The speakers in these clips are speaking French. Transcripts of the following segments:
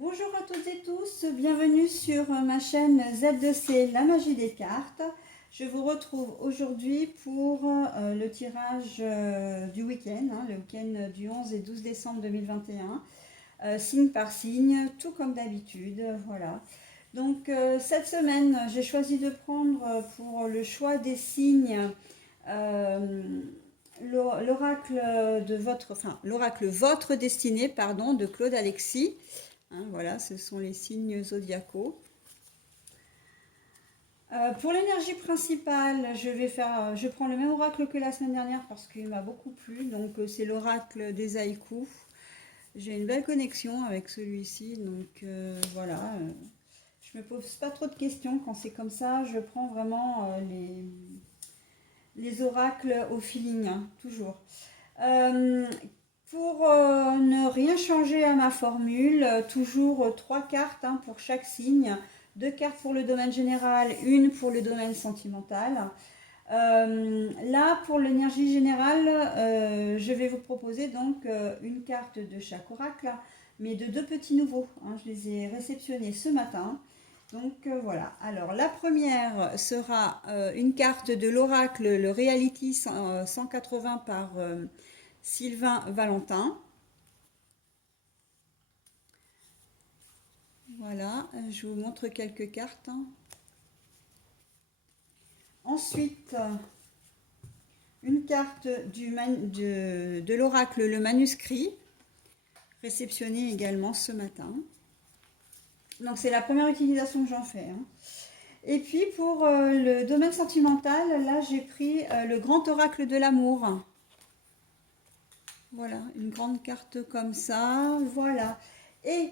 Bonjour à toutes et tous, bienvenue sur ma chaîne Z2C, la magie des cartes. Je vous retrouve aujourd'hui pour le tirage du week-end, le week-end du 11 et 12 décembre 2021, signe par signe, tout comme d'habitude, voilà. Donc cette semaine, j'ai choisi de prendre pour le choix des signes l'oracle de l'oracle Votre destinée, pardon, de Claude Alexis. Voilà, ce sont les signes zodiacaux. Pour l'énergie principale, je prends le même oracle que la semaine dernière parce qu'il m'a beaucoup plu. Donc c'est l'oracle des haïkus. J'ai une belle connexion avec celui-ci, donc voilà. Je me pose pas trop de questions quand c'est comme ça. Je prends vraiment les oracles au feeling, toujours. Euh, pour ne rien changer à ma formule, toujours trois cartes pour chaque signe, deux cartes pour le domaine général, une pour le domaine sentimental. Là, pour l'énergie générale, je vais vous proposer donc une carte de chaque oracle, mais de deux petits nouveaux. Je les ai réceptionnés ce matin. Donc voilà. Alors la première sera une carte de l'oracle, le Reality 180 par Sylvain Valentin. Voilà, je vous montre quelques cartes. Ensuite, une carte de l'oracle, le manuscrit, réceptionné également ce matin. Donc c'est la première utilisation que j'en fais. Et puis pour le domaine sentimental, là j'ai pris le grand oracle de l'amour. Voilà, une grande carte comme ça. Voilà. Et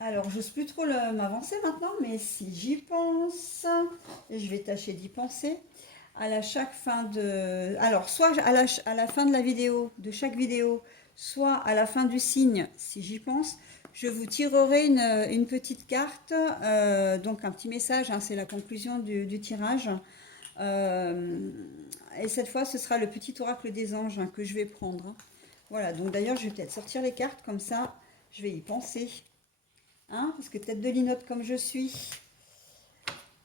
alors, j'ose plus trop m'avancer maintenant, mais si j'y pense, et je vais tâcher d'y penser, chaque fin de... Alors, soit à la fin de la vidéo, de chaque vidéo, soit à la fin du signe, si j'y pense, je vous tirerai une petite carte, donc un petit message, c'est la conclusion du tirage. Euh, et cette fois, ce sera le petit oracle des anges que je vais prendre. Voilà, donc d'ailleurs, je vais peut-être sortir les cartes, comme ça, je vais y penser. Parce que tête de linotte comme je suis.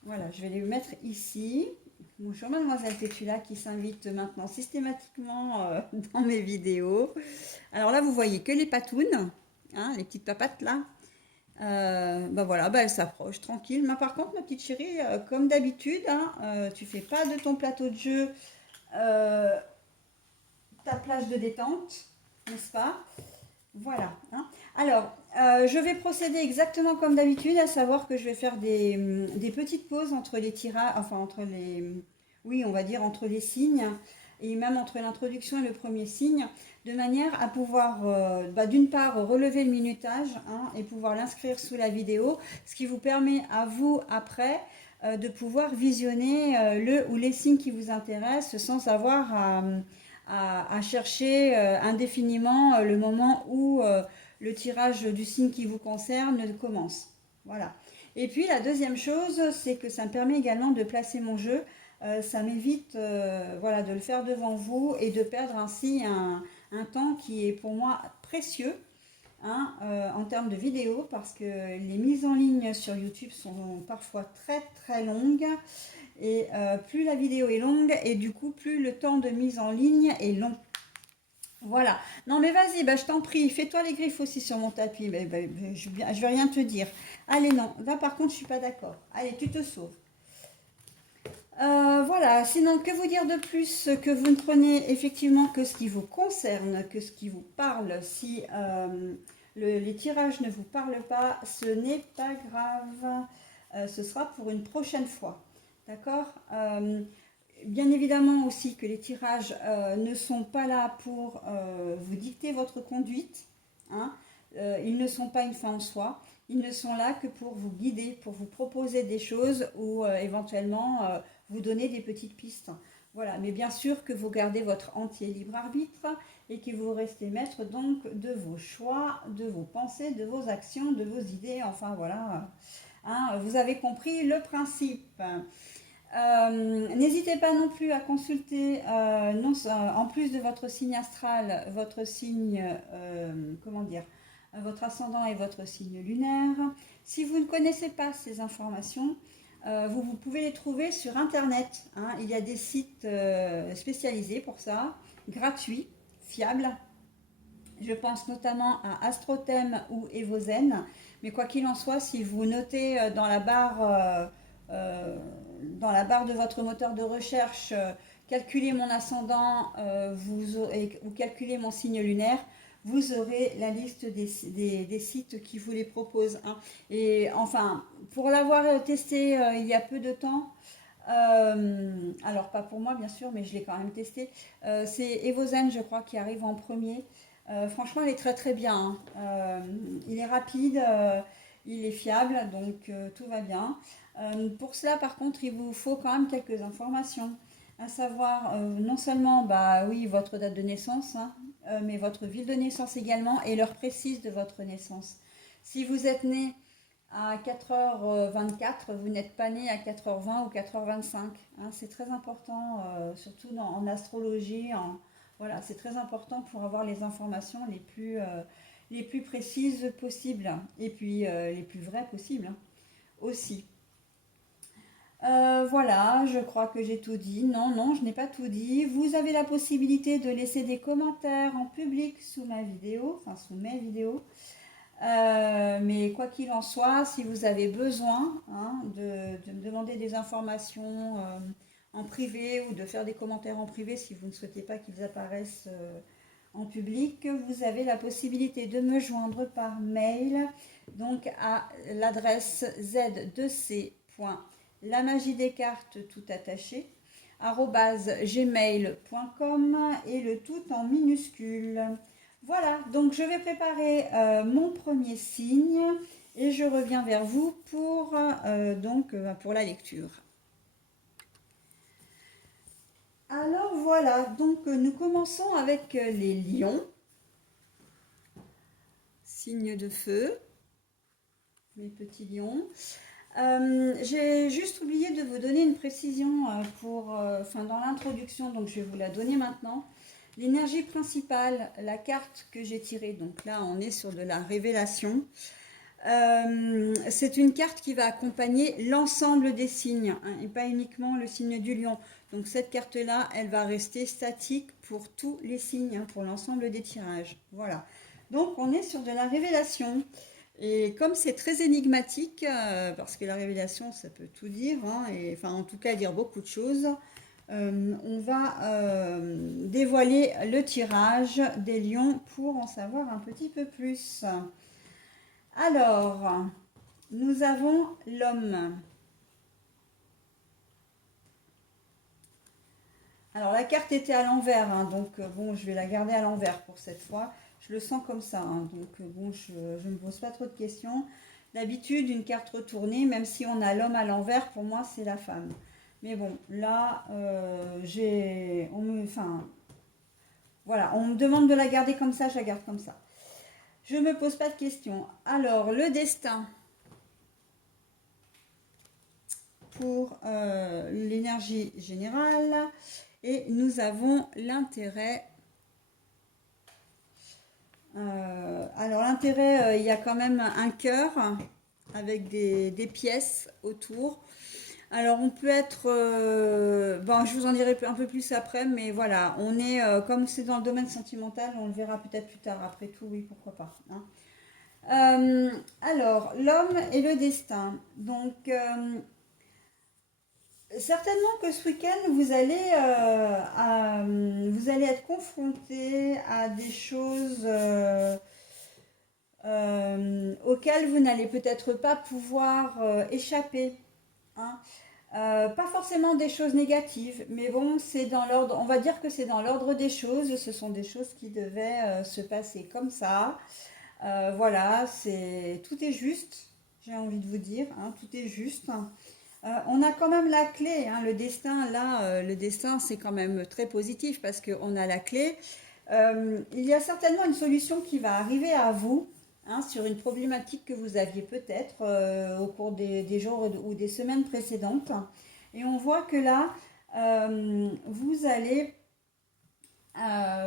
Voilà, je vais les mettre ici. Bonjour mademoiselle Tétula qui s'invite maintenant systématiquement dans mes vidéos. Alors là, vous voyez que les patounes, les petites papates là. Voilà, elle s'approche tranquille. Mais par contre, ma petite chérie, comme d'habitude, tu fais pas de ton plateau de jeu euh, ta plage de détente, n'est-ce pas? Voilà. Alors, je vais procéder exactement comme d'habitude, à savoir que je vais faire des petites pauses entre les tirages, enfin entre les, oui, on va dire entre les signes, et même entre l'introduction et le premier signe, de manière à pouvoir, d'une part, relever le minutage et pouvoir l'inscrire sous la vidéo, ce qui vous permet à vous, après, de pouvoir visionner le ou les signes qui vous intéressent sans avoir à chercher indéfiniment le moment où le tirage du signe qui vous concerne commence. Voilà. Et puis la deuxième chose, c'est que ça me permet également de placer mon jeu. Ça m'évite voilà, de le faire devant vous et de perdre ainsi un temps qui est pour moi précieux en termes de vidéo, parce que les mises en ligne sur YouTube sont parfois très très longues. Et plus la vidéo est longue, et du coup, plus le temps de mise en ligne est long. Voilà. Non, mais vas-y, je t'en prie, fais-toi les griffes aussi sur mon tapis. Je vais rien te dire. Allez, non, là par contre, je suis pas d'accord. Allez, tu te sauves. Voilà, sinon, que vous dire de plus que vous ne prenez effectivement que ce qui vous concerne, que ce qui vous parle. Si les tirages ne vous parlent pas, ce n'est pas grave. Ce sera pour une prochaine fois. D'accord. Bien évidemment aussi que les tirages ne sont pas là pour vous dicter votre conduite. Ils ne sont pas une fin en soi. Ils ne sont là que pour vous guider, pour vous proposer des choses ou éventuellement vous donner des petites pistes. Voilà, mais bien sûr que vous gardez votre entier libre arbitre et que vous restez maître donc de vos choix, de vos pensées, de vos actions, de vos idées. Enfin voilà, vous avez compris le principe. N'hésitez pas non plus à consulter, en plus de votre signe astral, votre signe, comment dire, votre ascendant et votre signe lunaire. Si vous ne connaissez pas ces informations, vous pouvez les trouver sur Internet. Hein. Il y a des sites spécialisés pour ça, gratuits, fiables. Je pense notamment à Astrothème ou Evozen. Mais quoi qu'il en soit, si vous notez dans la barre de votre moteur de recherche, calculez mon ascendant ou calculez mon signe lunaire, vous aurez la liste des sites qui vous les proposent. Hein. Et enfin, pour l'avoir testé il y a peu de temps, alors pas pour moi bien sûr, mais je l'ai quand même testé, c'est Evozen je crois qui arrive en premier. Franchement, il est très très bien. Hein. Il est rapide, il est fiable, donc tout va bien. Pour cela, par contre, il vous faut quand même quelques informations, à savoir non seulement, bah oui, votre date de naissance, hein, mais votre ville de naissance également et l'heure précise de votre naissance. Si vous êtes né à 4h24, vous n'êtes pas né à 4h20 ou 4h25. Hein, c'est très important, surtout en astrologie. Voilà, c'est très important pour avoir les informations les plus précises possibles et puis les plus vraies possibles hein, aussi. Voilà, je crois que j'ai tout dit. Non, non, je n'ai pas tout dit. Vous avez la possibilité de laisser des commentaires en public sous ma vidéo, enfin sous mes vidéos. Mais quoi qu'il en soit, si vous avez besoin hein, de me demander des informations en privé ou de faire des commentaires en privé si vous ne souhaitez pas qu'ils apparaissent en public, vous avez la possibilité de me joindre par mail donc à l'adresse z2c.lamagidescartes tout attaché @gmail.com et le tout en minuscule. Voilà, donc je vais préparer mon premier signe et je reviens vers vous pour la lecture. Alors voilà, donc nous commençons avec les lions, signe de feu, mes petits lions. J'ai juste oublié de vous donner une précision dans l'introduction, donc je vais vous la donner maintenant. L'énergie principale, la carte que j'ai tirée, donc là on est sur de la révélation. C'est une carte qui va accompagner l'ensemble des signes hein, et pas uniquement le signe du lion. Donc cette carte-là, elle va rester statique pour tous les signes, hein, pour l'ensemble des tirages. Voilà. Donc on est sur de la révélation. Et comme c'est très énigmatique, parce que la révélation, ça peut tout dire, hein, et enfin en tout cas dire beaucoup de choses, on va dévoiler le tirage des lions pour en savoir un petit peu plus. Alors, nous avons l'homme. Alors la carte était à l'envers, hein, donc bon, je vais la garder à l'envers pour cette fois. Je le sens comme ça, hein, donc bon, je ne me pose pas trop de questions. D'habitude, une carte retournée, même si on a l'homme à l'envers, pour moi, c'est la femme. Mais bon, là, voilà, on me demande de la garder comme ça, je la garde comme ça. Je ne me pose pas de questions. Alors, le destin pour l'énergie générale. Et nous avons l'intérêt. Alors l'intérêt, il y a quand même un cœur avec des pièces autour. Alors on peut être, je vous en dirai un peu plus après, mais voilà, on est, comme c'est dans le domaine sentimental, on le verra peut-être plus tard, après tout, oui, pourquoi pas. Hein. Alors, l'homme et le destin. Donc, certainement que ce week-end, vous allez être confronté à des choses auxquelles vous n'allez peut-être pas pouvoir échapper. Hein. Pas forcément des choses négatives, mais bon, c'est dans l'ordre, on va dire que c'est dans l'ordre des choses, ce sont des choses qui devaient se passer comme ça. Voilà, tout est juste, j'ai envie de vous dire, hein, tout est juste. On a quand même la clé, hein, le destin, là, le destin c'est quand même très positif parce qu'on a la clé. Il y a certainement une solution qui va arriver à vous hein, sur une problématique que vous aviez peut-être au cours des jours ou des semaines précédentes. Et on voit que là, vous allez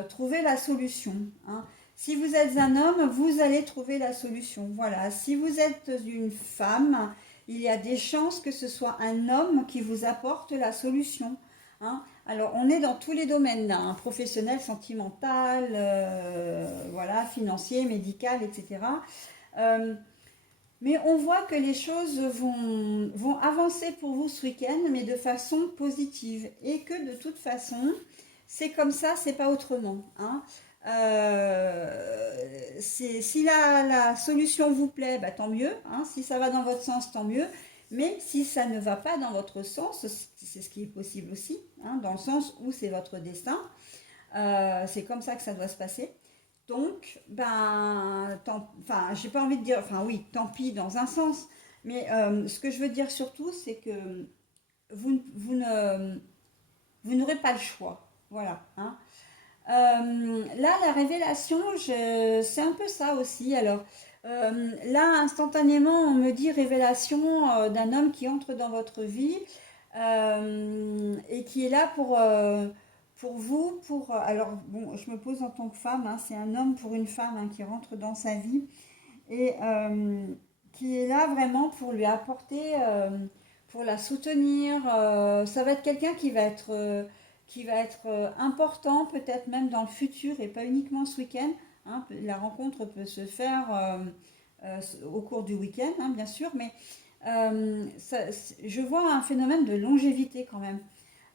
trouver la solution. Hein. Si vous êtes un homme, vous allez trouver la solution. Voilà. Si vous êtes une femme, il y a des chances que ce soit un homme qui vous apporte la solution. Hein. Alors, on est dans tous les domaines, là, hein, professionnel, sentimental, voilà, financier, médical, etc. Euh, mais on voit que les choses vont avancer pour vous ce week-end, mais de façon positive. Et que de toute façon, c'est comme ça, c'est pas autrement. Hein. Si la solution vous plaît, bah, tant mieux. Hein. Si ça va dans votre sens, tant mieux. Mais si ça ne va pas dans votre sens, c'est ce qui est possible aussi, hein, dans le sens où c'est votre destin, c'est comme ça que ça doit se passer. Donc, ben, enfin, j'ai pas envie de dire, enfin oui, tant pis dans un sens, mais ce que je veux dire surtout, c'est que vous n'aurez pas le choix. Voilà. Hein. Là, la révélation, c'est un peu ça aussi. Alors, là, instantanément, on me dit révélation d'un homme qui entre dans votre vie et qui est là pour vous. Alors, bon, je me pose en tant que femme, hein, c'est un homme pour une femme hein, qui rentre dans sa vie et qui est là vraiment pour lui apporter, pour la soutenir. Ça va être quelqu'un qui va être important, peut-être même dans le futur et pas uniquement ce week-end. Hein. La rencontre peut se faire au cours du week-end, hein, bien sûr, mais je vois un phénomène de longévité quand même.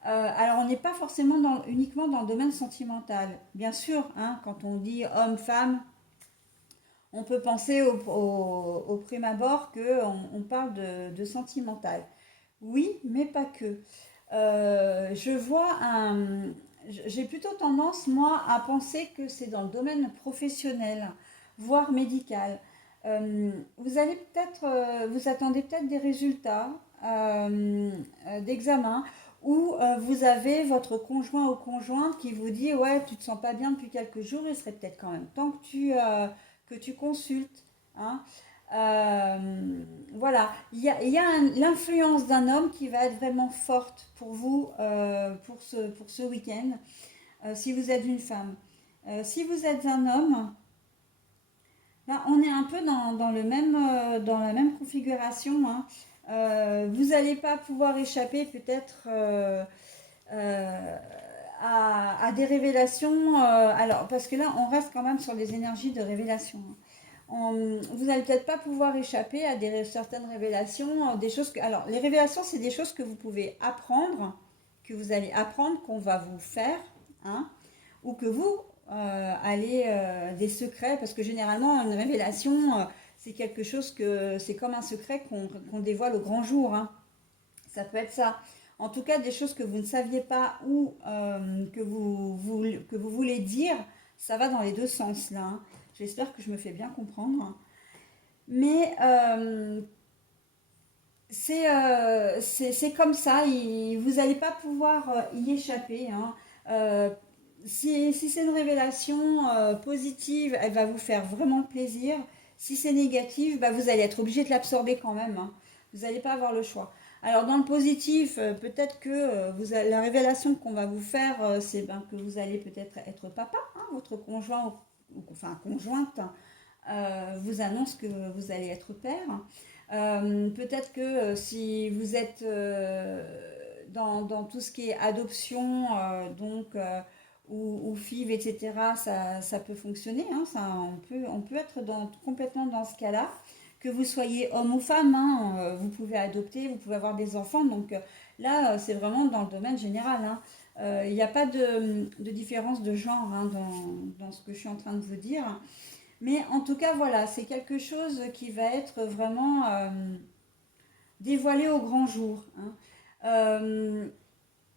Alors, on n'est pas forcément uniquement dans le domaine sentimental. Bien sûr, hein, quand on dit homme-femme, on peut penser au prime abord qu'on parle de sentimental. Oui, mais pas que. Je vois j'ai plutôt tendance, moi, à penser que c'est dans le domaine professionnel, voire médical. Vous attendez peut-être des résultats d'examen où vous avez votre conjoint ou conjointe qui vous dit ouais, tu te sens pas bien depuis quelques jours, il serait peut-être quand même temps que tu consultes. Hein. Voilà, il y a l'influence d'un homme qui va être vraiment forte pour vous pour ce week-end, si vous êtes une femme. Si vous êtes un homme, là, on est un peu dans la même configuration. Hein. Vous n'allez pas pouvoir échapper peut-être à des révélations. Alors, parce que là, on reste quand même sur les énergies de révélation. Hein. Vous n'allez peut-être pas pouvoir échapper à certaines révélations, des choses que. Alors, les révélations, c'est des choses que vous pouvez apprendre, que vous allez apprendre, qu'on va vous faire, hein, ou que vous allez des secrets, parce que généralement, une révélation, c'est quelque chose c'est comme un secret qu'on dévoile au grand jour. Hein. Ça peut être ça. En tout cas, des choses que vous ne saviez pas ou que vous voulez dire, ça va dans les deux sens là. Hein. J'espère que je me fais bien comprendre. Mais c'est comme ça, vous n'allez pas pouvoir y échapper. Hein. Si c'est une révélation positive, elle va vous faire vraiment plaisir. Si c'est négatif, bah, vous allez être obligé de l'absorber quand même. Hein. Vous n'allez pas avoir le choix. Alors dans le positif, peut-être que la révélation qu'on va vous faire, c'est ben, que vous allez peut-être être papa, hein, votre conjoint enfin conjointe vous annonce que vous allez être père. Peut-être que si vous êtes dans tout ce qui est adoption, ou FIV, etc., ça peut fonctionner. Hein, on peut être complètement dans ce cas-là. Que vous soyez homme ou femme, hein, vous pouvez adopter, vous pouvez avoir des enfants. Donc là, c'est vraiment dans le domaine général. Hein. Il n'y a pas de différence de genre hein, dans ce que je suis en train de vous dire. Mais en tout cas, voilà, c'est quelque chose qui va être vraiment dévoilé au grand jour. Hein.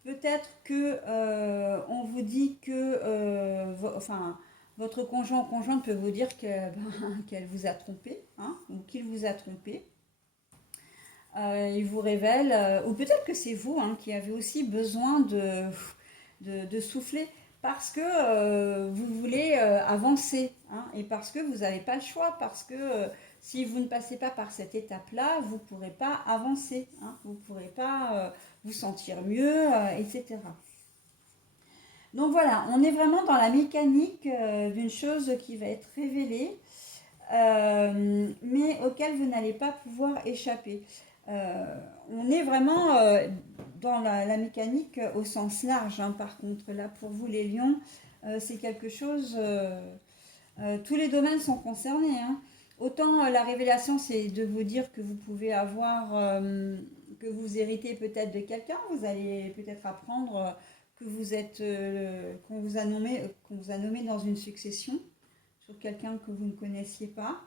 Peut-être que on vous dit que, enfin, votre conjoint ou conjointe peut vous dire qu'elle vous a trompé, hein, ou qu'il vous a trompé. Il vous révèle, ou peut-être que c'est vous hein, qui avez aussi besoin de souffler parce que vous voulez avancer hein, et parce que vous n'avez pas le choix, parce que si vous ne passez pas par cette étape-là, vous ne pourrez pas avancer, hein, vous ne pourrez pas vous sentir mieux, etc. Donc voilà, on est vraiment dans la mécanique d'une chose qui va être révélée, mais auquel vous n'allez pas pouvoir échapper. On est vraiment dans la mécanique au sens large, hein. Par contre, là, pour vous, les lions, c'est quelque chose... tous les domaines sont concernés, hein. Autant la révélation, c'est de vous dire que vous pouvez avoir, que vous héritez peut-être de quelqu'un, vous allez peut-être apprendre que vous êtes, qu'on vous a nommé dans une succession sur quelqu'un que vous ne connaissiez pas,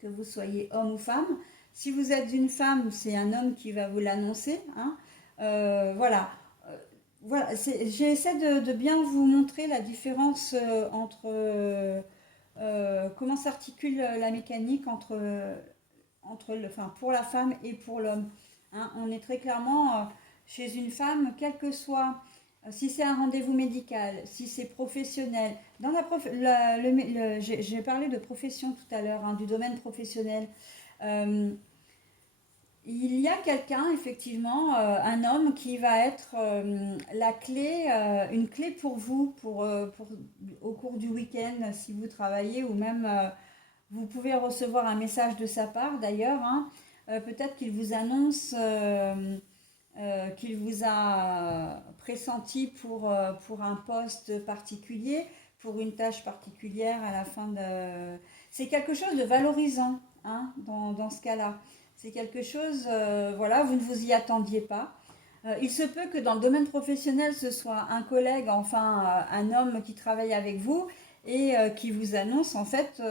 que vous soyez homme ou femme. Si vous êtes une femme, c'est un homme qui va vous l'annoncer, hein. Voilà. Voilà, j'essaie de bien vous montrer la différence entre comment s'articule la mécanique enfin, pour la femme et pour l'homme, hein. On est très clairement chez une femme, quel que soit, si c'est un rendez-vous médical, si c'est professionnel. Dans j'ai parlé de profession tout à l'heure, hein, du domaine professionnel. Euh, il y a quelqu'un, effectivement, un homme qui va être la clé, une clé pour vous, au cours du week-end, si vous travaillez, ou même vous pouvez recevoir un message de sa part d'ailleurs, hein. Peut-être qu'il vous annonce qu'il vous a pressenti pour un poste particulier, pour une tâche particulière à la fin de... C'est quelque chose de valorisant, hein, dans ce cas-là. C'est quelque chose, voilà, vous ne vous y attendiez pas. Il se peut que dans le domaine professionnel, ce soit un collègue, enfin un homme qui travaille avec vous et qui vous annonce en fait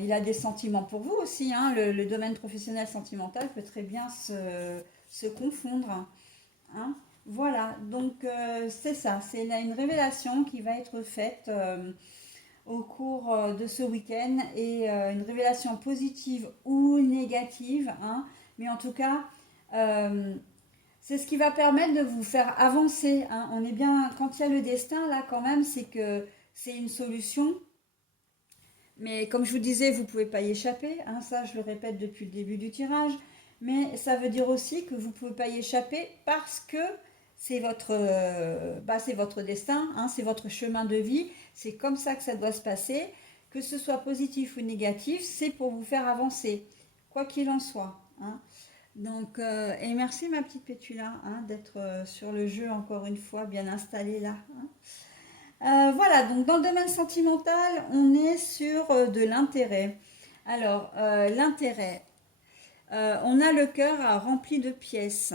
il a des sentiments pour vous aussi, hein. Le domaine professionnel sentimental peut très bien se confondre, hein. Voilà, donc c'est ça, c'est là une révélation qui va être faite au cours de ce week-end et une révélation positive ou négative, hein. Mais en tout cas, euh, c'est ce qui va permettre de vous faire avancer, hein. On est bien, quand il y a le destin, là quand même, c'est que c'est une solution. Mais comme je vous disais, vous ne pouvez pas y échapper, hein, ça je le répète depuis le début du tirage. Mais ça veut dire aussi que vous ne pouvez pas y échapper parce que c'est votre destin, hein, c'est votre chemin de vie. C'est comme ça que ça doit se passer. Que ce soit positif ou négatif, c'est pour vous faire avancer, quoi qu'il en soit, hein. Donc, et merci ma petite Pétula, hein, d'être sur le jeu encore une fois, bien installée là, hein. Voilà, donc dans le domaine sentimental, on est sur de l'intérêt. Alors, l'intérêt, on a le cœur rempli de pièces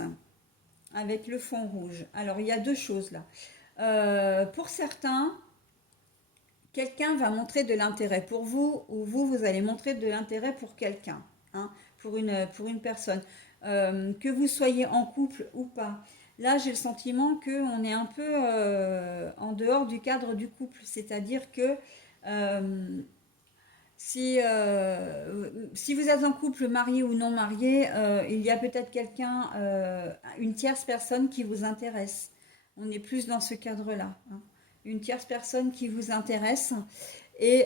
avec le fond rouge. Alors, il y a deux choses là. Pour certains, quelqu'un va montrer de l'intérêt pour vous ou vous allez montrer de l'intérêt pour quelqu'un, hein, pour une personne. Que vous soyez en couple ou pas. Là, j'ai le sentiment qu'on est un peu en dehors du cadre du couple. C'est-à-dire que euh, si vous êtes en couple marié ou non marié, il y a peut-être quelqu'un, une tierce personne qui vous intéresse. On est plus dans ce cadre-là, hein. Une tierce personne qui vous intéresse et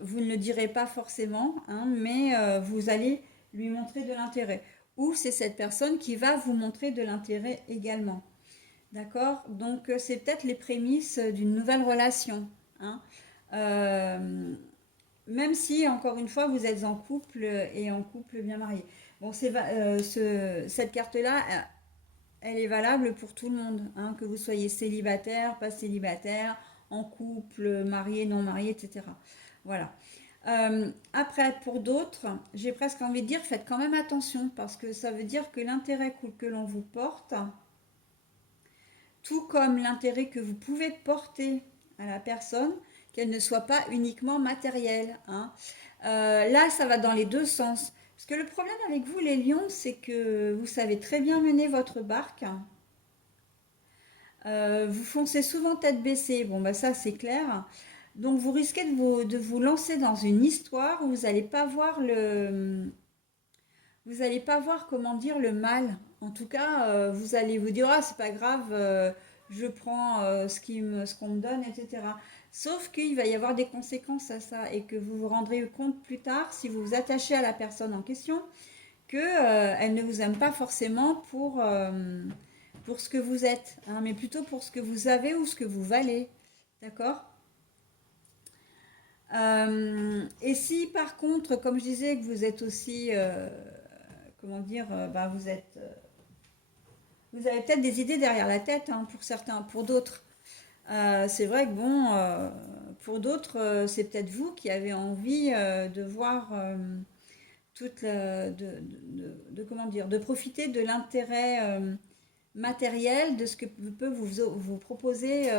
vous ne le direz pas forcément, hein, mais vous allez lui montrer de l'intérêt. Ou c'est cette personne qui va vous montrer de l'intérêt également. D'accord? Donc c'est peut-être les prémices d'une nouvelle relation, hein. Euh, Même si, encore une fois, vous êtes en couple et en couple bien marié. Bon, cette carte-là, elle est valable pour tout le monde, hein, que vous soyez célibataire, pas célibataire, en couple, marié, non marié, etc. Voilà. Après, pour d'autres, j'ai presque envie de dire, faites quand même attention, parce que ça veut dire que l'intérêt que l'on vous porte, tout comme l'intérêt que vous pouvez porter à la personne, qu'elle ne soit pas uniquement matérielle, hein. Là, ça va dans les deux sens. Parce que le problème avec vous, les lions, c'est que vous savez très bien mener votre barque. Vous foncez souvent tête baissée. Bon, bah ça, c'est clair. Donc, vous risquez de vous lancer dans une histoire où vous n'allez pas voir vous n'allez pas voir, comment dire, le mal. En tout cas, vous allez vous dire, ah, c'est pas grave, je prends ce qu'on me donne, etc. Sauf qu'il va y avoir des conséquences à ça et que vous vous rendrez compte plus tard, si vous vous attachez à la personne en question, que elle ne vous aime pas forcément pour ce que vous êtes, hein, mais plutôt pour ce que vous avez ou ce que vous valez. D'accord? Et si par contre, comme je disais, que vous êtes aussi, comment dire, ben, vous avez peut-être des idées derrière la tête, hein, pour certains, pour d'autres. C'est vrai que bon, pour d'autres, c'est peut-être vous qui avez envie de voir comment dire, de profiter de l'intérêt matériel de ce que peut vous proposer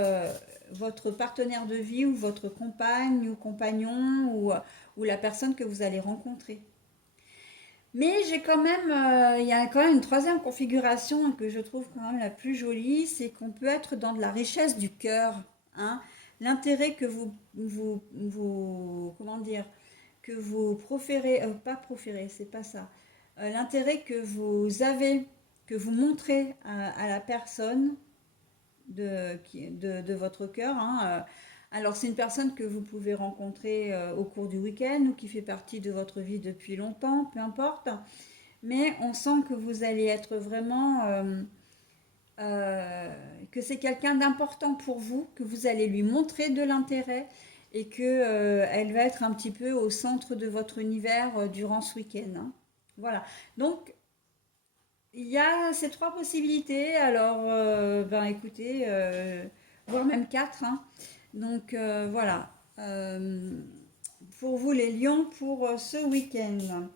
votre partenaire de vie ou votre compagne ou compagnon ou la personne que vous allez rencontrer. Mais j'ai quand même, il y a quand même une troisième configuration que je trouve quand même la plus jolie, c'est qu'on peut être dans de la richesse du cœur, hein. L'intérêt que comment dire, que vous proférez, pas proférez, c'est pas ça. L'intérêt que vous avez, que vous montrez à la personne de votre cœur, hein. Alors c'est une personne que vous pouvez rencontrer au cours du week-end ou qui fait partie de votre vie depuis longtemps, peu importe. Mais on sent que vous allez être vraiment, que c'est quelqu'un d'important pour vous, que vous allez lui montrer de l'intérêt et que elle va être un petit peu au centre de votre univers durant ce week-end, hein. Voilà. Donc il y a ces trois possibilités. Alors, ben écoutez, voire même quatre, hein. Donc voilà. Pour vous les lions pour ce week-end.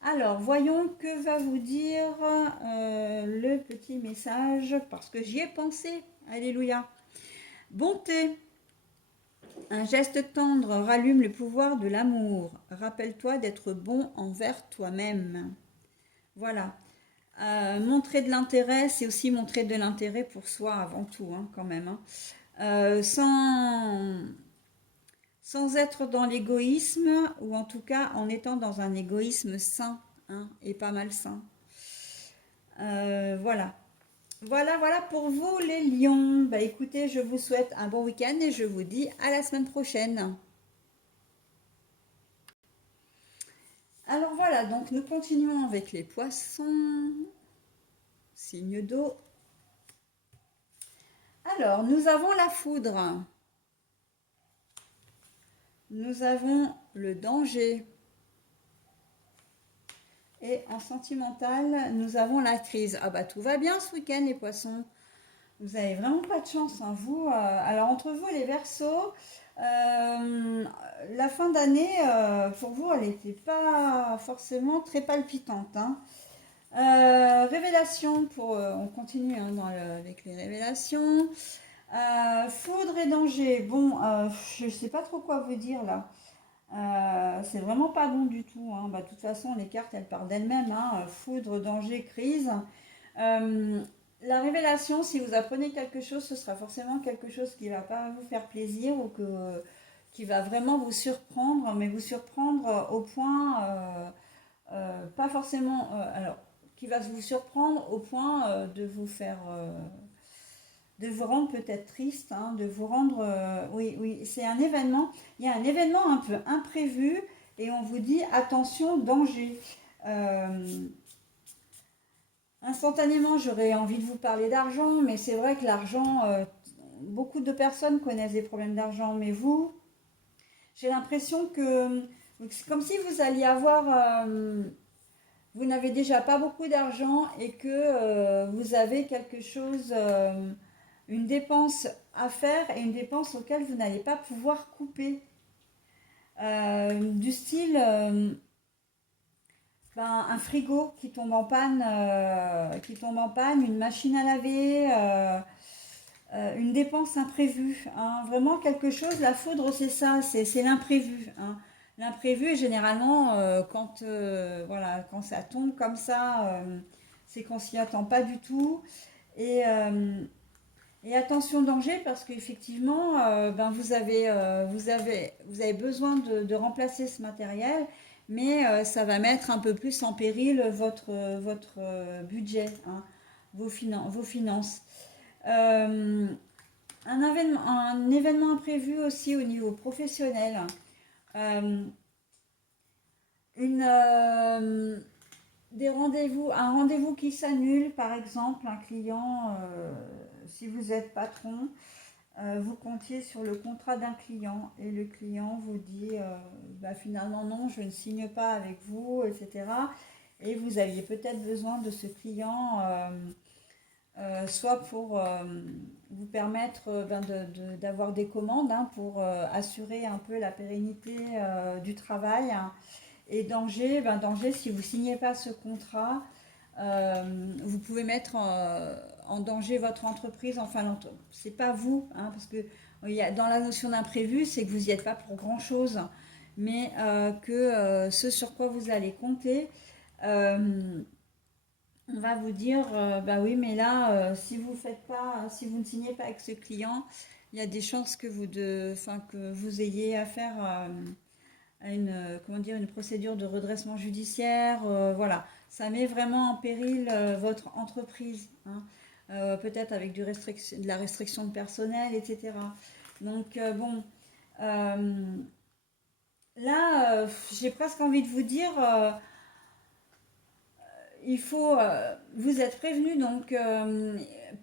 Alors, voyons que va vous dire le petit message, parce que j'y ai pensé. Alléluia. Bonté. Un geste tendre rallume le pouvoir de l'amour. Rappelle-toi d'être bon envers toi-même. Voilà. Montrer de l'intérêt, c'est aussi montrer de l'intérêt pour soi avant tout, hein, quand même, hein. Sans être dans l'égoïsme, ou en tout cas en étant dans un égoïsme sain, hein, et pas malsain. Voilà. Voilà pour vous les lions. Bah écoutez, je vous souhaite un bon week-end et je vous dis à la semaine prochaine. Alors voilà, donc nous continuons avec les poissons. Signe d'eau. Alors, nous avons la foudre. Nous avons le danger. Et en sentimental, nous avons la crise. Ah bah tout va bien ce week-end les poissons. Vous avez vraiment pas de chance, hein, vous. Alors entre vous et les Verseaux, la fin d'année, pour vous, elle n'était pas forcément très palpitante, hein. Révélation, on continue, hein, avec les révélations. Foudre et danger. Bon, je ne sais pas trop quoi vous dire là. C'est vraiment pas bon du tout, hein. Bah, de toute façon, les cartes, elles parlent d'elles-mêmes, hein. Foudre, danger, crise. La révélation, si vous apprenez quelque chose, ce sera forcément quelque chose qui ne va pas vous faire plaisir ou qui va vraiment vous surprendre, mais vous surprendre au point, pas forcément, alors, qui va vous surprendre au point de vous faire, de vous rendre peut-être triste, hein, de vous rendre, oui, c'est un événement, il y a un événement un peu imprévu et on vous dit attention, danger. Instantanément, j'aurais envie de vous parler d'argent, mais c'est vrai que l'argent, beaucoup de personnes connaissent des problèmes d'argent, mais vous, j'ai l'impression que c'est comme si vous alliez avoir, vous n'avez déjà pas beaucoup d'argent et que vous avez quelque chose, une dépense à faire et une dépense auquel vous n'allez pas pouvoir couper. Du style, ben, un frigo qui tombe en panne, une machine à laver, une dépense imprévue, hein. Vraiment quelque chose, la foudre c'est ça, c'est l'imprévu, hein. L'imprévu est généralement quand, voilà, quand ça tombe comme ça, c'est qu'on s'y attend pas du tout. Et, et attention danger parce qu'effectivement, ben vous avez besoin de remplacer ce matériel, mais ça va mettre un peu plus en péril votre budget, hein, vos finances. Euh, un événement imprévu aussi au niveau professionnel. Euh, une, des rendez-vous, un rendez-vous qui s'annule, par exemple, un client, si vous êtes patron, vous comptiez sur le contrat d'un client et le client vous dit bah, finalement non, je ne signe pas avec vous, etc. Et vous aviez peut-être besoin de ce client, soit pour vous permettre d'avoir des commandes, hein, pour assurer un peu la pérennité du travail, hein. Et danger, si vous ne signez pas ce contrat, vous pouvez mettre en danger votre entreprise. Enfin, c'est pas vous, hein, parce que dans la notion d'imprévu, c'est que vous n'y êtes pas pour grand-chose, mais que ce sur quoi vous allez compter, euh, on va vous dire, bah oui, mais là, si vous faites pas, si vous ne signez pas avec ce client, il y a des chances que vous ayez affaire à comment dire, une procédure de redressement judiciaire. Voilà, ça met vraiment en péril votre entreprise, hein. Peut-être avec de la restriction de personnel, etc. Donc bon, euh, là, j'ai presque envie de vous dire, vous êtes prévenu, donc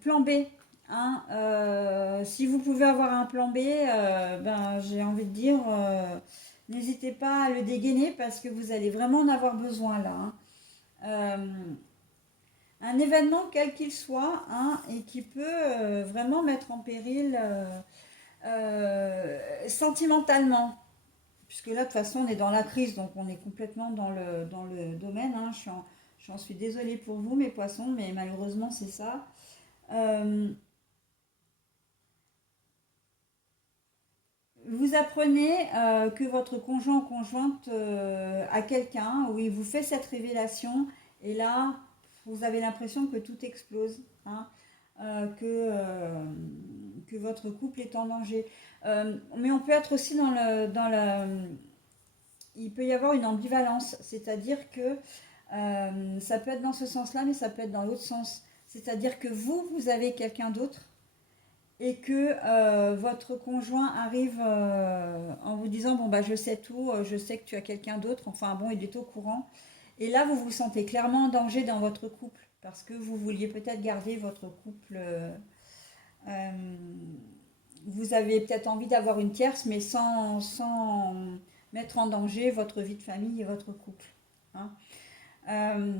plan B. Hein, si vous pouvez avoir un plan B, ben, j'ai envie de dire, n'hésitez pas à le dégainer parce que vous allez vraiment en avoir besoin là, hein. Euh, un événement quel qu'il soit, hein, et qui peut vraiment mettre en péril sentimentalement. Puisque là, de toute façon, on est dans la crise, donc on est complètement dans le domaine, hein. J'en suis désolée pour vous, mes poissons, mais malheureusement, c'est ça. Euh, Vous apprenez que votre conjoint ou conjointe a quelqu'un, où il vous fait cette révélation, et là, vous avez l'impression que tout explose, hein, que votre couple est en danger. Mais on peut être aussi il peut y avoir une ambivalence, c'est-à-dire que ça peut être dans ce sens-là, mais ça peut être dans l'autre sens. C'est-à-dire que vous avez quelqu'un d'autre et que votre conjoint arrive en vous disant bon bah je sais tout, je sais que tu as quelqu'un d'autre, enfin bon il est au courant. Et là vous vous sentez clairement en danger dans votre couple parce que vous vouliez peut-être garder votre couple. Euh, Vous avez peut-être envie d'avoir une tierce, mais sans mettre en danger votre vie de famille et votre couple, hein. Euh,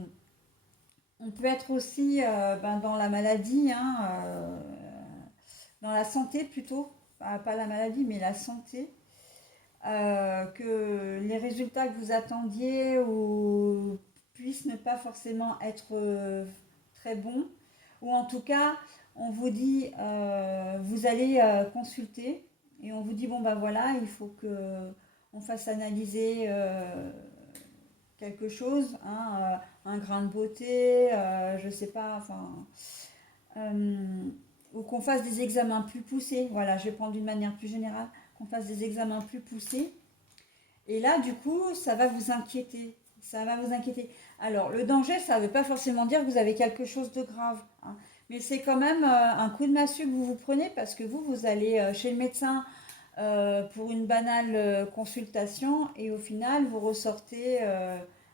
on peut être aussi dans la maladie, hein, dans la santé plutôt, pas la maladie, mais la santé, que les résultats que vous attendiez ou puissent ne pas forcément être très bons, ou en tout cas, on vous dit, vous allez consulter, et on vous dit, bon ben voilà, il faut que on fasse analyser quelque chose, hein, un grain de beauté, je sais pas, enfin, euh, ou qu'on fasse des examens plus poussés. Voilà, je vais prendre d'une manière plus générale, qu'on fasse des examens plus poussés. Et là, du coup, ça va vous inquiéter. Ça va vous inquiéter. Alors, le danger, ça ne veut pas forcément dire que vous avez quelque chose de grave, hein. Mais c'est quand même un coup de massue que vous vous prenez parce que vous allez chez le médecin pour une banale consultation et au final, vous ressortez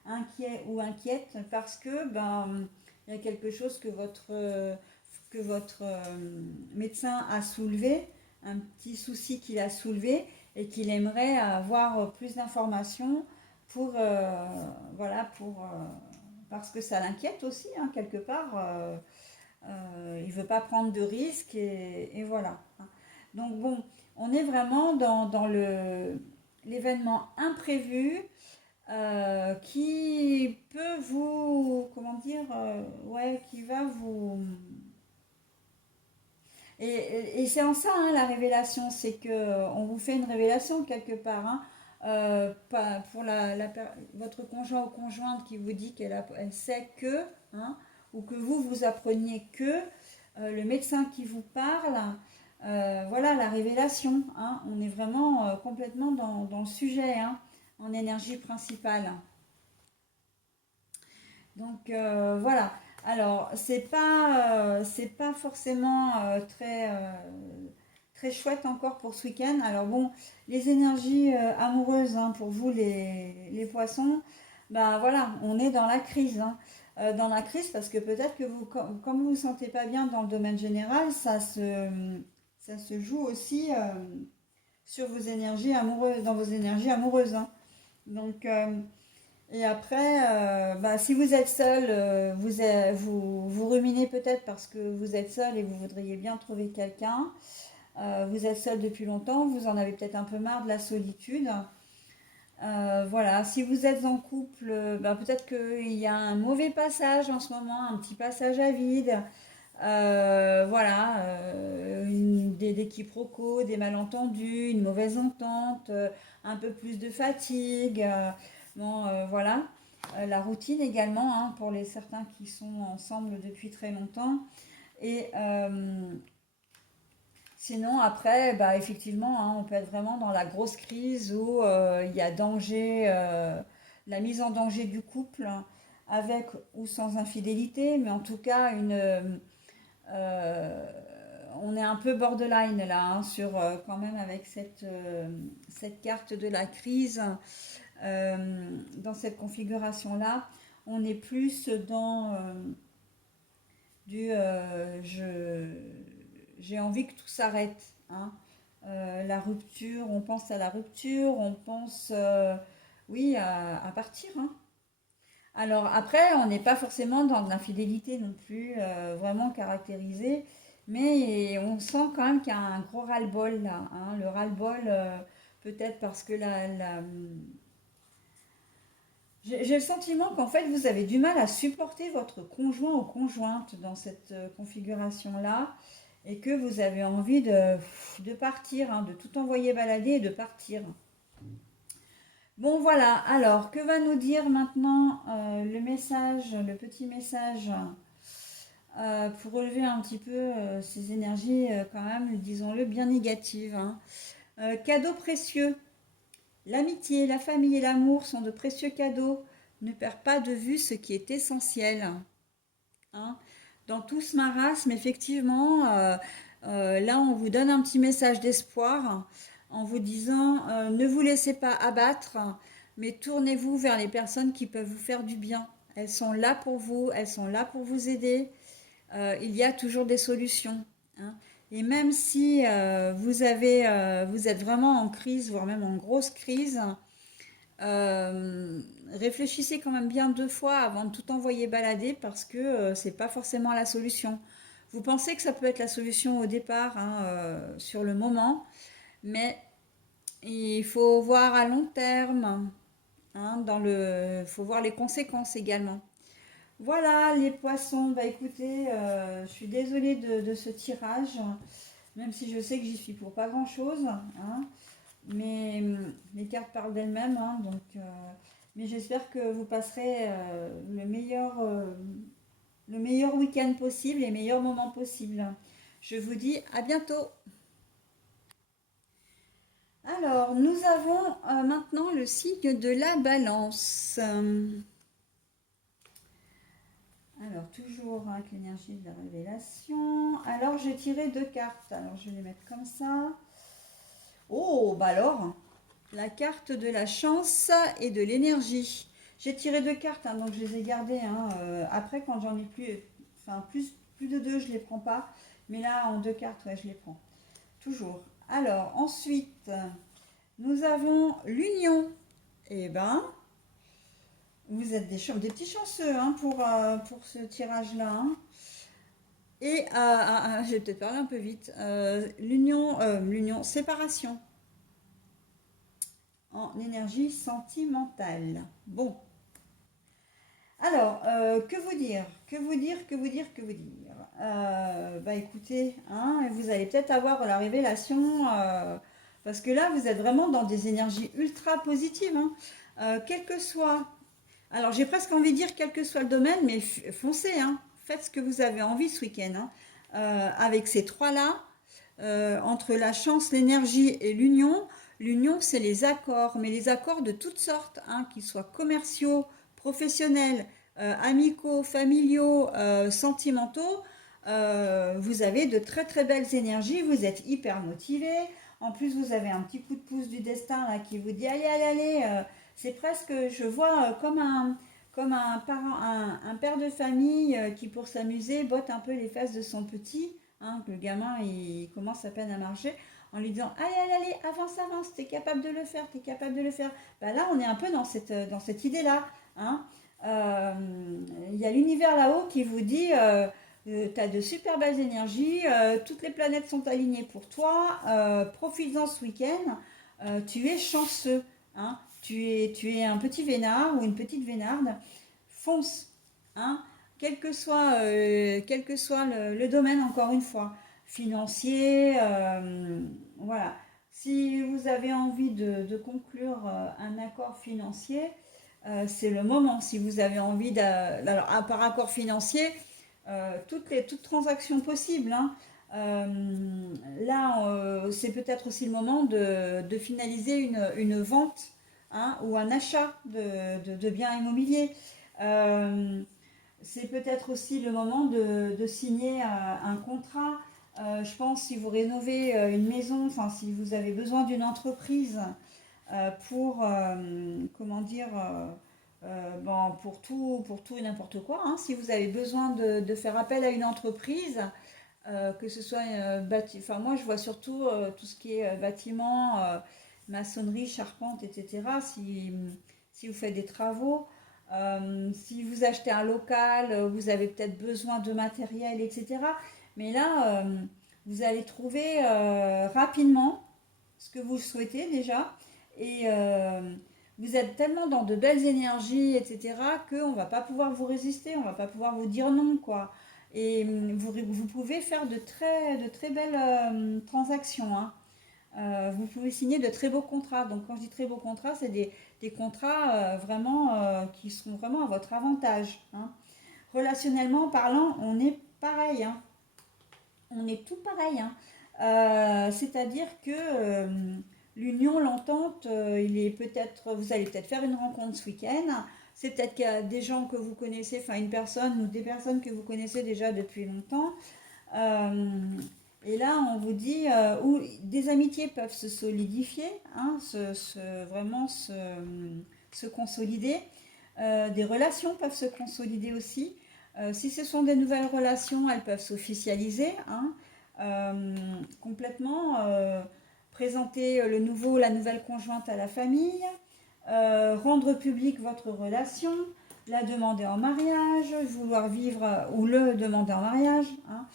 inquiet ou inquiète parce que il y a quelque chose que votre médecin a soulevé, un petit souci qu'il a soulevé et qu'il aimerait avoir plus d'informations pour, voilà, parce que ça l'inquiète aussi, hein, quelque part. Il ne veut pas prendre de risques et voilà. Donc bon, on est vraiment dans l'événement imprévu qui peut vous, comment dire, ouais, qui va vous... Et c'est en ça, hein, la révélation, c'est que on vous fait une révélation quelque part, hein. Pour votre conjoint ou conjointe qui vous dit elle sait que, hein, ou que vous appreniez que, le médecin qui vous parle, voilà la révélation, hein. On est vraiment complètement dans le sujet, hein, en énergie principale. Donc voilà. Alors c'est pas forcément très chouette encore pour ce week-end. Alors bon, les énergies amoureuses, hein, pour vous les poissons. Ben voilà, on est dans la crise, hein. Dans la crise parce que peut-être que vous, comme vous vous sentez pas bien dans le domaine général, ça se joue aussi sur vos énergies amoureuses, dans vos énergies amoureuses, hein. Donc, et après, bah, si vous êtes seul, vous ruminez peut-être parce que vous êtes seul et vous voudriez bien trouver quelqu'un. Vous êtes seul depuis longtemps, vous en avez peut-être un peu marre de la solitude. Voilà, si vous êtes en couple, bah, peut-être qu'il y a un mauvais passage en ce moment, un petit passage à vide. Voilà, des quiproquos, des malentendus, une mauvaise entente, un peu plus de fatigue. Bon, voilà. La routine également, hein, pour les certains qui sont ensemble depuis très longtemps. Et sinon, après, bah, effectivement, hein, on peut être vraiment dans la grosse crise où il y a danger, la mise en danger du couple, avec ou sans infidélité, mais en tout cas, euh, on est un peu borderline là, hein, sur quand même avec cette carte de la crise, dans cette configuration-là. On est plus dans j'ai envie que tout s'arrête, hein. La rupture, on pense à la rupture, on pense, oui, à partir, hein. Alors après, on n'est pas forcément dans de l'infidélité non plus, vraiment caractérisée, mais on sent quand même qu'il y a un gros ras-le-bol là, hein. Le ras-le-bol, peut-être parce que j'ai le sentiment qu'en fait vous avez du mal à supporter votre conjoint ou conjointe dans cette configuration-là et que vous avez envie de partir, hein, de tout envoyer balader et de partir. Bon voilà, alors que va nous dire maintenant le message, le petit message pour relever un petit peu ces énergies quand même, disons-le, bien négatives, hein. Cadeaux précieux, l'amitié, la famille et l'amour sont de précieux cadeaux. Ne perds pas de vue ce qui est essentiel, hein. Dans tout ce marasme, effectivement, là, on vous donne un petit message d'espoir en vous disant ne vous laissez pas abattre, mais tournez-vous vers les personnes qui peuvent vous faire du bien. Elles sont là pour vous, elles sont là pour vous aider. Il y a toujours des solutions, hein. Et même si vous êtes vraiment en crise, voire même en grosse crise, réfléchissez quand même bien deux fois avant de tout envoyer balader parce que c'est pas forcément la solution. Vous pensez que ça peut être la solution au départ, hein, sur le moment, mais il faut voir à long terme, hein, faut voir les conséquences également. Voilà les poissons, bah écoutez, je suis désolée de ce tirage, même si je sais que j'y suis pour pas grand chose, hein. Mais les cartes parlent d'elles-mêmes, hein, donc, mais j'espère que vous passerez le meilleur week-end possible, les meilleurs moments possibles. Je vous dis à bientôt. Alors, nous avons maintenant le signe de la balance. Alors, toujours avec l'énergie de la révélation. Alors, j'ai tiré deux cartes. Alors, je vais les mettre comme ça. Oh, bah alors, la carte de la chance et de l'énergie. J'ai tiré deux cartes, hein, donc je les ai gardées, hein. Après, quand j'en ai plus, enfin plus de deux, je les prends pas. Mais là, en deux cartes, ouais, je les prends. Toujours. Alors, ensuite, nous avons l'union. Eh ben, vous êtes des petits chanceux, hein, pour ce tirage-là, hein. Et, je vais peut-être parler un peu vite. L'union, séparation en énergie sentimentale. Bon, alors, que vous dire? Que vous dire? Que vous dire? Que vous dire? Bah écoutez, hein, vous allez peut-être avoir la révélation, parce que là, vous êtes vraiment dans des énergies ultra positives, hein. Quel que soit, alors j'ai presque envie de dire quel que soit le domaine, mais foncez, hein, faites ce que vous avez envie ce week-end, hein. Avec ces trois-là, entre la chance, l'énergie et l'union. L'union, c'est les accords, mais les accords de toutes sortes, hein, qu'ils soient commerciaux, professionnels, amicaux, familiaux, sentimentaux. Vous avez de très très belles énergies, vous êtes hyper motivé. En plus, vous avez un petit coup de pouce du destin là qui vous dit allez, allez, allez, C'est presque, je vois comme un parent, un père de famille qui pour s'amuser botte un peu les fesses de son petit, hein, que le gamin il commence à peine à marcher, en lui disant allez, allez, allez, avance, avance, t'es capable de le faire, t'es capable de le faire. Bah là, on est un peu dans cette idée-là. Hein. Euh, Il y a l'univers là-haut qui vous dit tu as de super belles énergies, toutes les planètes sont alignées pour toi, profites-en ce week-end, tu es chanceux, hein, tu es un petit vénard ou une petite vénarde, fonce, hein, quel que soit le domaine, encore une fois, financier, voilà. Si vous avez envie de conclure un accord financier, c'est le moment. Si vous avez envie alors, par accord financier, toutes transactions possibles. Hein. Là, c'est peut-être aussi le moment de finaliser une vente, hein, ou un achat de biens immobiliers. Euh, c'est peut-être aussi le moment de signer un contrat. Je pense si vous rénovez une maison, enfin si vous avez besoin d'une entreprise pour, comment dire, bon, pour tout et n'importe quoi. Hein. Si vous avez besoin de faire appel à une entreprise, que ce soit enfin moi je vois surtout tout ce qui est bâtiment, maçonnerie, charpente, etc. Si vous faites des travaux, si vous achetez un local, vous avez peut-être besoin de matériel, etc. Mais là, vous allez trouver rapidement ce que vous souhaitez déjà. Et vous êtes tellement dans de belles énergies, etc., qu'on ne va pas pouvoir vous résister, on ne va pas pouvoir vous dire non, quoi. Et vous pouvez faire de très belles transactions. Hein. Vous pouvez signer de très beaux contrats. Donc quand je dis très beaux contrats, c'est des contrats vraiment qui seront vraiment à votre avantage. Hein. Relationnellement parlant, on est pareil. Hein. On est tout pareil. Hein. C'est-à-dire que l'union, l'entente, il est peut-être, vous allez peut-être faire une rencontre ce week-end. C'est peut-être qu'il y a des gens que vous connaissez, enfin une personne ou des personnes que vous connaissez déjà depuis longtemps. Euh, et là, on vous dit où des amitiés peuvent se solidifier, hein, vraiment se consolider. Des relations peuvent se consolider aussi. Si ce sont des nouvelles relations, elles peuvent s'officialiser, hein, complètement. Présenter la nouvelle conjointe à la famille, rendre public votre relation, la demander en mariage, vouloir vivre ou le demander en mariage. Hein.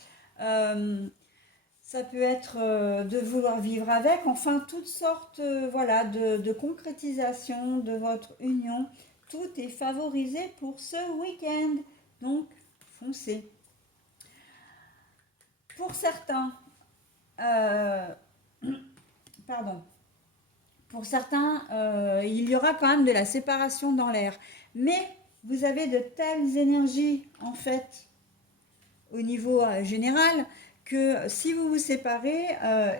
Ça peut être de vouloir vivre avec, enfin toutes sortes voilà, de concrétisation de votre union. Tout est favorisé pour ce week-end. Donc, foncez. Pour certains, euh, pardon, pour certains, il y aura quand même de la séparation dans l'air. Mais vous avez de telles énergies, en fait, au niveau général, que si vous vous séparez,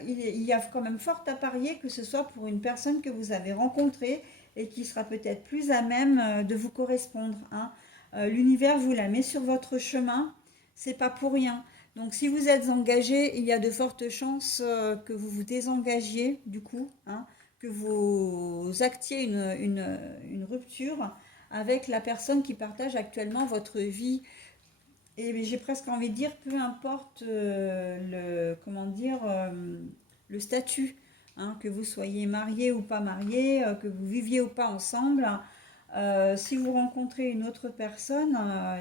il y a quand même fort à parier que ce soit pour une personne que vous avez rencontrée et qui sera peut-être plus à même de vous correspondre. Hein. L'univers vous la met sur votre chemin, c'est pas pour rien. Donc si vous êtes engagé, il y a de fortes chances que vous vous désengagiez du coup, hein, que vous actiez une rupture avec la personne qui partage actuellement votre vie. Et j'ai presque envie de dire, peu importe comment dire, le statut, hein, que vous soyez marié ou pas marié, que vous viviez ou pas ensemble, si vous rencontrez une autre personne,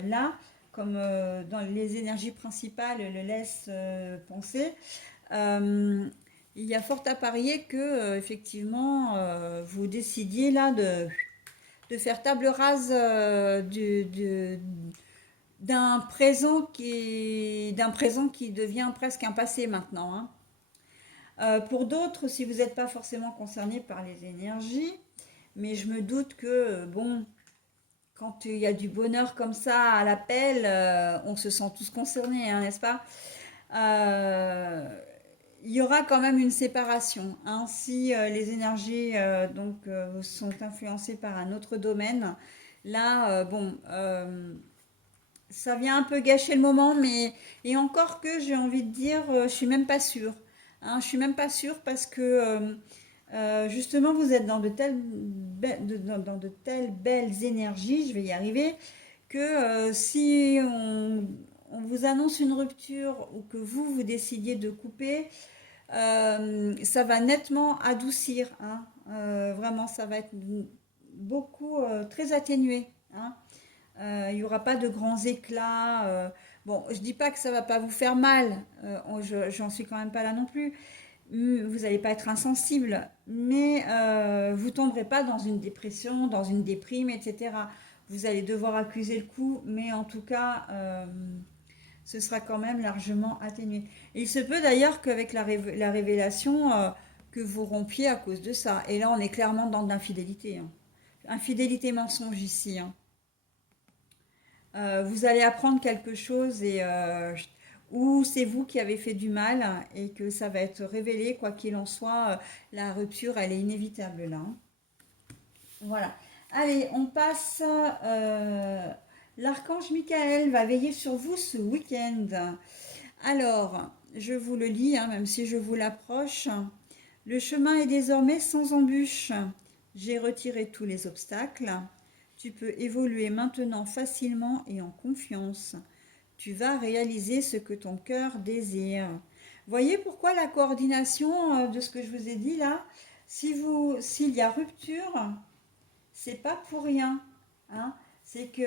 là, comme dans les énergies principales le laissent penser, euh, il y a fort à parier que effectivement vous décidiez là de faire table rase d'un présent qui devient presque un passé maintenant. Hein. Pour d'autres, si vous n'êtes pas forcément concerné par les énergies, mais je me doute que, bon, quand il y a du bonheur comme ça à l'appel, on se sent tous concernés, hein, n'est-ce pas? Euh, il y aura quand même une séparation. Hein, si les énergies sont influencées par un autre domaine, là, bon, ça vient un peu gâcher le moment, mais et encore que j'ai envie de dire, je suis même pas sûre. Hein, je suis même pas sûre parce que Justement, vous êtes dans dans de telles belles énergies, je vais y arriver, que si on vous annonce une rupture ou que vous décidiez de couper, ça va nettement adoucir, hein. Vraiment, ça va être beaucoup, très atténué, hein. Il n'y aura pas de grands éclats. Bon, je dis pas que ça va pas vous faire mal. J'en suis quand même pas là non plus. Vous n'allez pas être insensible, mais vous tomberez pas dans une dépression, dans une déprime, etc. Vous allez devoir accuser le coup, mais en tout cas, ce sera quand même largement atténué. Et il se peut d'ailleurs qu'avec la révélation, que vous rompiez à cause de ça. Et là, on est clairement dans de l'infidélité, hein. Infidélité mensonge ici, hein. Vous allez apprendre quelque chose et ou c'est vous qui avez fait du mal et que ça va être révélé, quoi qu'il en soit, la rupture, elle est inévitable là, hein. Voilà. Allez, on passe. L'archange Michael va veiller sur vous ce week-end. Alors, je vous le lis, hein, même si je vous l'approche. Le chemin est désormais sans embûche. J'ai retiré tous les obstacles. Tu peux évoluer maintenant facilement et en confiance. Tu vas réaliser ce que ton cœur désire. Voyez pourquoi la coordination de ce que je vous ai dit là, s'il y a rupture, c'est pas pour rien, hein. C'est que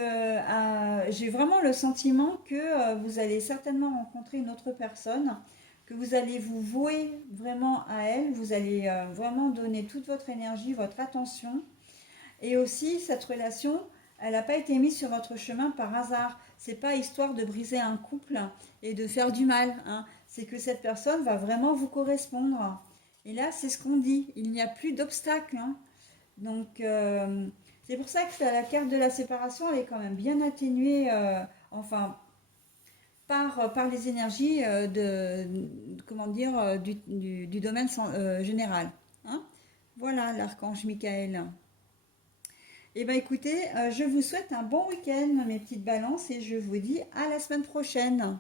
j'ai vraiment le sentiment que vous allez certainement rencontrer une autre personne, que vous allez vous vouer vraiment à elle, vous allez vraiment donner toute votre énergie, votre attention. Et aussi, cette relation, elle n'a pas été mise sur votre chemin par hasard. C'est pas histoire de briser un couple et de faire du mal, hein. C'est que cette personne va vraiment vous correspondre. Et là, c'est ce qu'on dit. Il n'y a plus d'obstacle, hein. Donc, c'est pour ça que la carte de la séparation, elle est quand même bien atténuée, enfin, par les énergies comment dire, du domaine général, hein. Voilà l'archange Michael. Eh bien écoutez, je vous souhaite un bon week-end, mes petites balances, et je vous dis à la semaine prochaine.